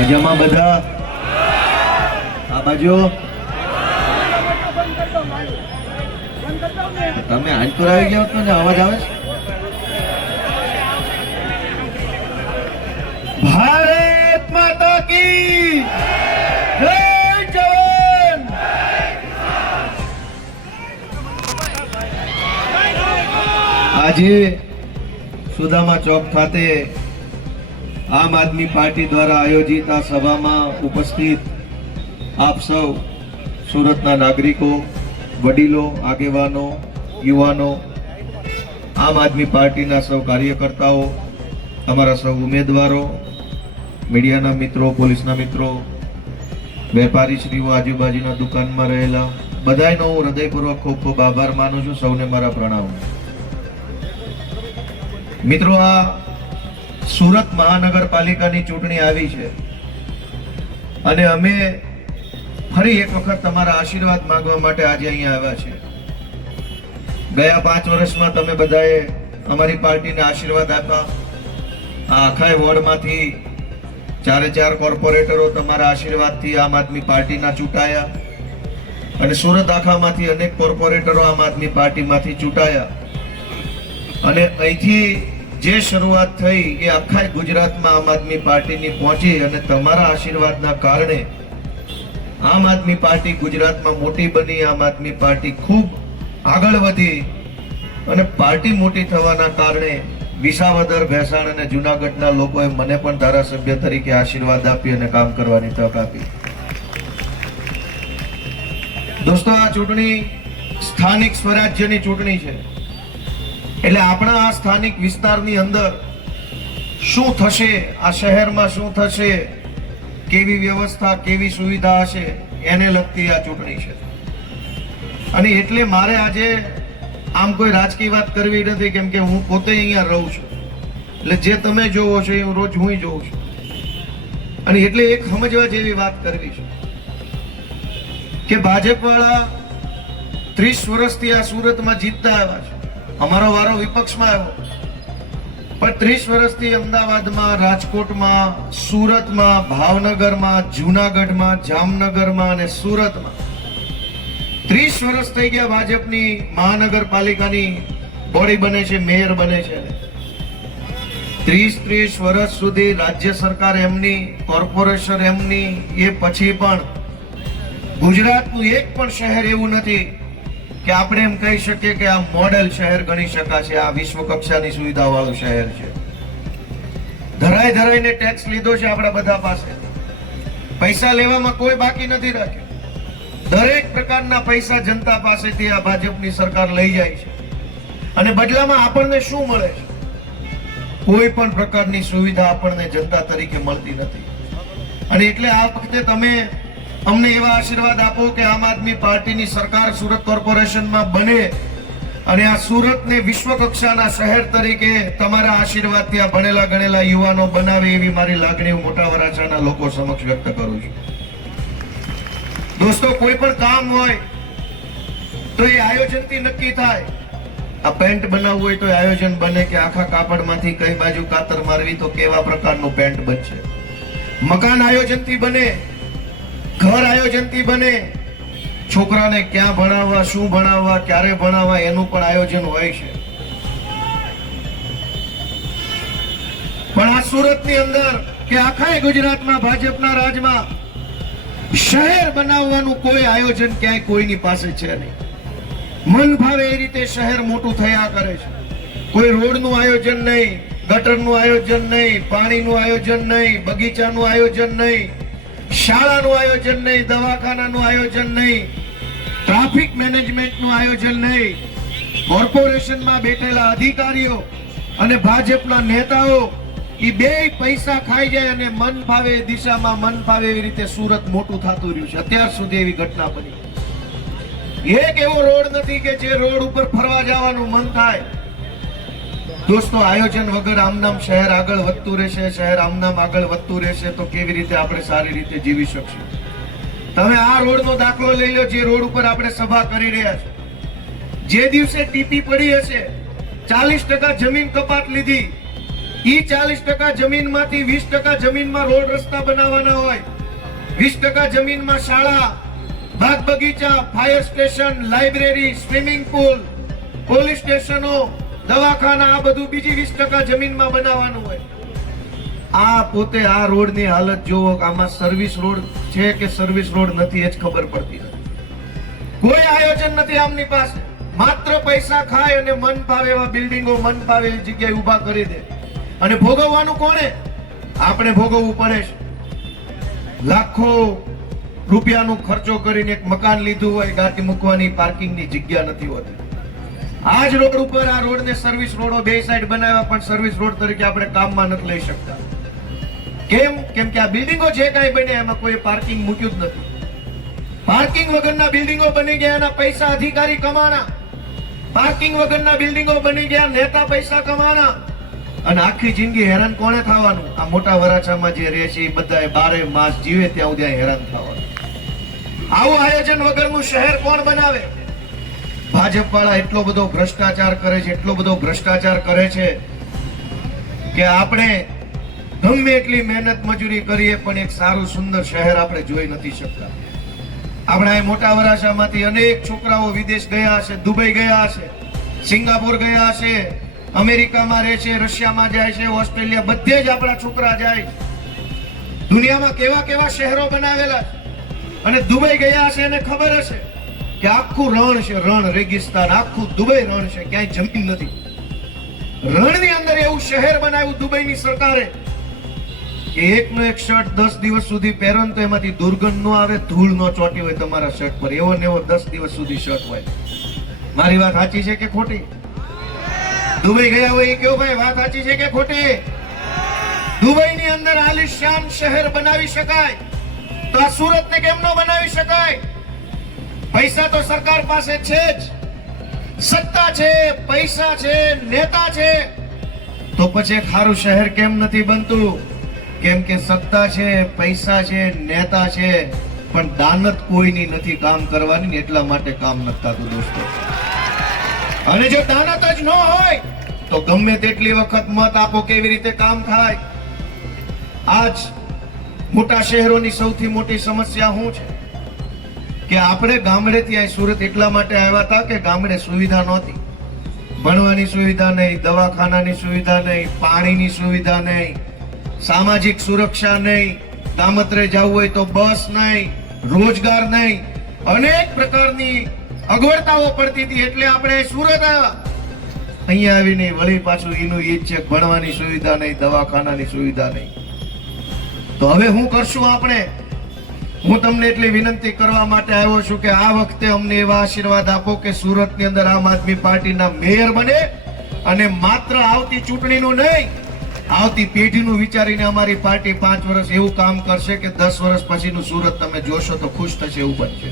મજામાં બધા? આ બાજુ તમે હાંચકોર આવી ગયા છો ને અવાજ આવે છે? ભારત માતા કી જય જવાન. આજે સુદામા ચોક ખાતે આમ આદમી પાર્ટી દ્વારા આયોજિત આ સભામાં ઉપસ્થિત આપ સૌ સુરતના નાગરિકો, વડીલો, આગેવાનો, યુવાનો, આમ આદમી પાર્ટીના સૌ કાર્યકર્તાઓ, અમારા સૌ ઉમેદવારો, મીડિયાના મિત્રો, પોલીસના મિત્રો, વેપારીશ્રીઓ, આજુબાજુના દુકાનમાં રહેલા બધાનો હું હૃદયપૂર્વક ખૂબ ખૂબ આભાર માનું છું. સૌને મારા પ્રણામ. મિત્રો, આ સુરત મહાનગરપાલિકાની ચૂંટણી આવી છે અને અમે ફરી એક વખત તમારા આશીર્વાદ માંગવા માટે આજે અહીંયા આવ્યા છે. ગયા 5 વર્ષમાં તમે બધાએ અમારી પાર્ટીને આશીર્વાદ આપ્યા. આ આખા વોર્ડમાંથી 4 કોર્પોરેટરો તમારા આશીર્વાદથી આમ આદમી પાર્ટીના ચૂંટાયા અને સુરત આખામાંથી અનેક કોર્પોરેટરો આમ આદમી પાર્ટીમાંથી ચૂંટાયા અને અહીંથી જે શરૂઆત થઈ એ આખા ગુજરાતમાં આમ આદમી પાર્ટીની પહોંચી અને તમારા આશીર્વાદના કારણે આમ આદમી પાર્ટી ગુજરાતમાં મોટી બની. આમ આદમી પાર્ટી ખૂબ આગળ વધી અને પાર્ટી મોટી થવાના કારણે વિસાવદર, ભેસાણ અને જુનાગઢના લોકોએ મને પણ ધારાસભ્ય તરીકે આશીર્વાદ આપી અને કામ કરવાની તક આપી. દોસ્તો, આ ચૂંટણી સ્થાનિક સ્વરાજ્યની ચૂંટણી છે એટલે આપણા આ સ્થાનિક વિસ્તારની અંદર શું થશે, આ શહેરમાં શું થશે, કેવી વ્યવસ્થા, કેવી સુવિધા હશે, એને લગતી આ ચૂંટણી છે. અને એટલે મારે આજે આમ કોઈ રાજકીય વાત કરવી નથી, કેમ કે હું પોતે અહીંયા રહું છું એટલે જે તમે જોવો છો એ રોજ હું જોઉં છું. અને એટલે એક સમજવા જેવી વાત કરવી છે કે ભાજપ વાળા 30 વર્ષથી આ સુરતમાં જીતતા આવ્યા છે. અમારો વારો વિપક્ષમાં આવ્યો, પણ 30 વર્ષથી અમદાવાદમાં, રાજકોટમાં, સુરતમાં, ભાવનગરમાં, જુનાગઢમાં, જામનગરમાં અને સુરતમાં 30 વર્ષ થઈ ગયા ભાજપની મહાનગરપાલિકાની બોડી બને છે, મેયર બને છે. 30 વર્ષ સુધી રાજ્ય સરકાર એમની, કોર્પોરેશન એમની. એ પછી પણ ગુજરાતનું એક પણ શહેર એવું નથી કે આપણે એમ કહી શકીએ કે આ મોડેલ શહેર ગણી શકાશે, આ વિશ્વ કક્ષાની સુવિધા વાળું શહેર છે. ધરાઈને ટેક્સ લીધો છે આપણા બધા પાસે. પૈસા લેવામાં કોઈ બાકી નથી રાખ્યું. દરેક પ્રકારના પૈસા જનતા પાસેથી આ ભાજપની સરકાર લઈ જાય છે અને બદલામાં આપણને શું મળે છે? કોઈ પણ પ્રકારની સુવિધા આપણને જનતા તરીકે મળતી નથી. અને એટલે આ વખતે તમે અમને એવા આશીર્વાદ આપો કે આમ આદમી પાર્ટીની સરકાર સુરત કોર્પોરેશનમાં બને અને આ સુરતને વિશ્વ કક્ષાના શહેર તરીકે તમારા આશીર્વાદથી આ ભણેલા ગણેલા યુવાનો બનાવે એવી મારી લાગણી હું મોટા વરાછાના લોકો સમક્ષ વ્યક્ત કરું છું. દોસ્તો, કોઈ પણ કામ હોય તો એ આયોજનથી નક્કી થાય. આ પેન્ટ બનાવવું હોય તો આયોજન બને કે આખા કાપડમાંથી કઈ બાજુ કાતર મારવી તો કેવા પ્રકારનું પેન્ટ બનશે. મકાન આયોજનથી બને, ઘર આયોજનથી બને. છોકરાને ક્યાં ભણાવવા, શું ભણાવવા, ક્યારે ભણાવવા એનું પણ આયોજન હોય છે. પણ આ સુરતની અંદર કે આખા ગુજરાતમાં ભાજપના રાજમાં શહેર બનાવવાનું કોઈ આયોજન ક્યાંય કોઈની પાસે છે નહીં. મન ભાવે એ રીતે શહેર મોટું થયા કરે છે. કોઈ રોડનું આયોજન નહીં, ગટરનું આયોજન નહીં, પાણીનું આયોજન નહીં, બગીચાનું આયોજન નહીં, શાળાનું આયોજન નહીં, દવાખાનાનું આયોજન નહીં, ટ્રાફિક મેનેજમેન્ટનું આયોજન નહીં. કોર્પોરેશનમાં બેઠેલા અધિકારીઓ અને ભાજપના નેતાઓ એ બે પૈસા ખાઈ જાય અને મન ભાવે દિશામાં મન ભાવે એવી રીતે સુરત મોટું થતું રહ્યું છે. અત્યાર સુધી એવી ઘટના બની. એક એવો રોડ નથી કે જે રોડ ઉપર ફરવા જવાનું મન થાય. દોસ્તો, આયોજન વગર આમનામ શહેર આગળ વધતું રહેશે, શહેર આમનામ આગળ વધતું રહેશે તો કેવી રીતે આપણે સારી રીતે જીવી શકશું? તમે આ રોડનો દાખલો લઈ લો, જે રોડ ઉપર આપણે સભા કરી રહ્યા છે. જે દિવસે ટીપી પડી હશે 40% જમીન કપાત લીધી ઈ 40% જમીનમાંથી 20% જમીનમાં રોડ રસ્તા બનાવવાના હોય, 20% જમીનમાં શાળા, બાગ બગીચા, fire station, library, swimming pool, police સ્ટેશનો, દવાખાના, આ બધું બીજી 20% જમીનમાં બનાવવાનું હોય. આ પોતે આ રોડની હાલત જોવો, આમાં સર્વિસ રોડ છે કે સર્વિસ રોડ નથી એ જ ખબર પડતી નથી. કોઈ આયોજન નથી આમની પાસે. માત્ર પૈસા ખાય અને મન ફાવે એવા બિલ્ડિંગો, મન ફાવે એવી જગ્યાએ ઊભા કરી દે. અને ભોગવવાનું કોણે? આપણે ભોગવવું પડે છે. લાખો રૂપિયાનો ખર્ચો કરીને એક મકાન લીધું હોય, ગાડી મૂકવાની પાર્કિંગની જગ્યા નથી હોતી. આ જ રોડ ઉપર આ રોડને સર્વિસ રોડો બે સાઈડ બનાવ્યા, પણ સર્વિસ રોડ તરીકે આપણે કામમાં નથી લઈ શકતા. કેમ? કેમ કે આ બિલ્ડિંગો જે કાંઈ બને એમાં કોઈ પાર્કિંગ મૂક્યું જ નથી. પાર્કિંગ વગરના બિલ્ડિંગો બની ગયા, એના પૈસા અધિકારી કમાણા. પાર્કિંગ વગરના બિલ્ડિંગો બની ગયા, નેતા પૈસા કમાણા. અને આખી જિંદગી હેરાન કોણે થવાનું? આ મોટા વરાછામાં જે રહે છે એ બધા 12 માસ જીવે ત્યાં સુધી હેરાન થવાનું. આવું આયોજન વગરનું શહેર કોણ બનાવે? ભાજપ વાળા એટલો બધો ભ્રષ્ટાચાર કરે છે, એટલો બધો ભ્રષ્ટાચાર કરે છે કે આપણે ગમે એટલી મહેનત મજૂરી કરીએ પણ એક સારું સુંદર શહેર આપણે જોઈ નથી શકતા. આપણા એ મોટા વરાછામાંથી અનેક છોકરાઓ વિદેશ ગયા હશે, દુબઈ ગયા હશે, સિંગાપોર ગયા હશે, અમેરિકામાં રહે છે, રશિયામાં જાય છે, ઓસ્ટ્રેલિયા, બધે જ આપણા છોકરા જાય. દુનિયામાં કેવા કેવા શહેરો બનાવેલા અને દુબઈ ગયા હશે એને ખબર હશે કે આખું રણ છે, રણ, રેગિસ્તાન, આખું દુબઈ રણ છે, ક્યાંય જમીન નથી. રણની અંદર એવું શહેર બનાવ્યું દુબઈની સરકારે કે એકનો એક શર્ટ 10 દિવસ સુધી પહેરો તો એમાંથી દુર્ગંધ ન આવે, ધૂળ ન ચોટી હોય તમારા શર્ટ પર. એવો ને એવો 10 દિવસ સુધી શર્ટ હોય. મારી વાત સાચી છે કે ખોટી? દુબઈ ગયા હોય એ કયો ભાઈ, વાત સાચી છે કે ખોટી? દુબઈની અંદર આલિશાન શહેર બનાવી શકાય તો આ સુરતને કેમ ન બનાવી શકાય? પૈસા તો સરકાર પાસે છે જ, સત્તા છે, પૈસા છે, નેતા છે, તો પછી એક સારું શહેર કેમ નથી બનતું? કેમ કે સત્તા છે, પૈસા છે, નેતા છે, પણ દાનત કોઈની નથી કામ કરવાની, એટલા માટે કામ નથી થતું દોસ્તો. અને જો દાનત જ ન હોય તો ગમે તેટલી વખત મત આપો કેવી રીતે કામ થાય? આજ મોટા શહેરોની સૌથી મોટી સમસ્યા શું છે કે આપણે ગામડેથી અહીં સુરત એટલા માટે આવ્યા હતા કે ગામડે સુવિધા નહોતી. ભણવાની સુવિધા નહીં, દવાખાનાની સુવિધા નહીં, પાણીની સુવિધા નહીં, સામાજિક સુરક્ષા નહીં, ગામત્રે જવું હોય તો બસ નહીં, રોજગાર નહીં, અનેક પ્રકારની અગવડતાઓ પડતી હતી. એટલે આપણે સુરત આવ્યા. અહીંયા આવીને વળી પાછું એનું ઈ જ છે, ભણવાની સુવિધા નહીં, દવાખાનાની સુવિધા નહીં. તો હવે શું કરશું આપણે? હું તમને એટલી વિનંતી કરવા માટે આવ્યો છું કે આ વખતે અમને એવા આશીર્વાદ આપો કે સુરતની અંદર આમ આદમી પાર્ટીના મેયર બને, અને માત્ર આવતી ચૂંટણીનું નહીં, આવતી પેઢીનું વિચારીને અમારી પાર્ટી 5 વર્ષ એવું કામ કરશે કે 10 વર્ષ પછીનું સુરત તમે જોશો તો ખુશ થશે એવું બનશે.